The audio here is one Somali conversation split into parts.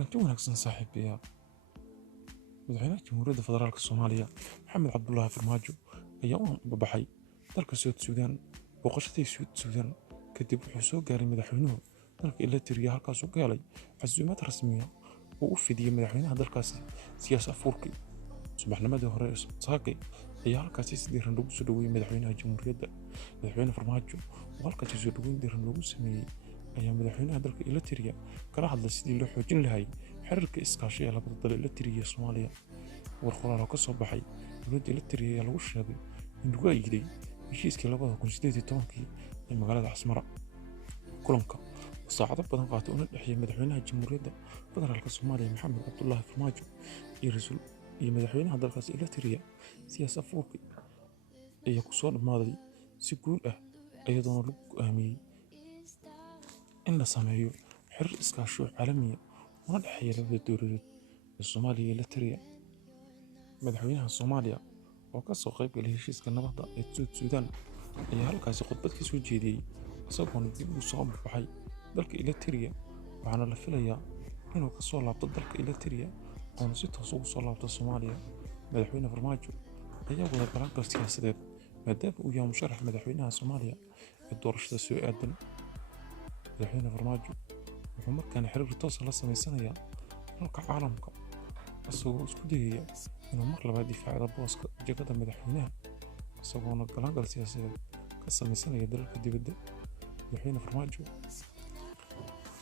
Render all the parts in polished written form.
kulanti wanaagsan saaxiibayaal madaxweynaha jamhuuriyadda federaalka Soomaaliya Maxamed Cabdullaahi Farmaajo ayaa u baxay dalka Suudaan booqashadii Suudaan kadib wuxuu soo gaaray madaxweynuhu dalka Eritrea halkaas oo ka helay casuumad rasmi ah oo u fidiyay madaxweynaha dalkaasi Siyaas Afwerki subaxnimadii hore saakay ayaa halkaas si diiran loogu soo dhaweeyay madaxweynaha jamhuuriyadda madaxweyne Farmaajo oo halkaas soo dhaweyn diiran loogu sameeyay ayaa madaxweynaha dalka Eritrea kala hadlay sidii loo xoojin lahaa xiriirka iskaashi ee labada dal Eritrea iyo Soomaaliya warqalaal ka soo baxay dowladda Eritrea ayaa lagu sheegay in lagu ayday heshiiskii 2018 ee magaalada Asmara kulanka saacado badan qaatay oo dhexeeyay madaxweynaha jamhuuriyadda federaalka Soomaaliya Maxamed Cabdullaahi Farmaajo iyo madaxweynaha dalkaas Eritrea Siyaas Afwerki ayaa ku soo dhamaaday si guul ah iyadoo lagu go'aamiyay in la sameeyo xiriir iskaashi caalami ah oo dhexeeya labada dowladood ee Soomaaliya iyo Eritrea madaxweynaha Soomaaliya oo ka soo qayb galay heshiiska nabadda ee Suudaan ayaa halkaas khudbad ka soo jeediyay isagoo dib u soo baxay dalka Eritrea waxaana la filayaa inuu ka soo laabto dalka Eritrea oo si toos ugu soo laabto Soomaaliya madaxweyne Farmaajo ayaa wada galaan siyaasadeed maadaama uu yahay musharax madaxweynaha Soomaaliya ee doorashada soo aadan madaxweyne Farmaajo wuxuu markaan xiriir toos ah la sameysanayaa dalka caalamka isagoo isku dayaya inuu mar labaad difaaco booska jagada madaxweynaha isagoo galaan siyaasadeed ka sameysanaya dalalka dibadda madaxweyne Farmaajo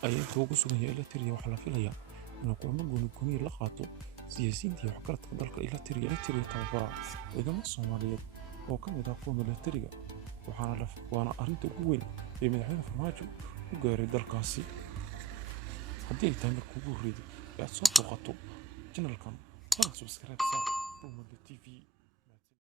ayaa ugu sugan yahay Eritrea waxaa la filayaa inuu kulamo gooni la qaato siyaasiyiinta iyo waxgaradka dalka Eritrea tababara ciidamada Soomaaliyeed oo ka mid ah kuwa militariga waana arrinta ugu weyn ee madaxweyne Farmaajo u gaaray dalkaasi haddii ay tahay markii ugu horreysay aad soo booqato channelkan subscribe TV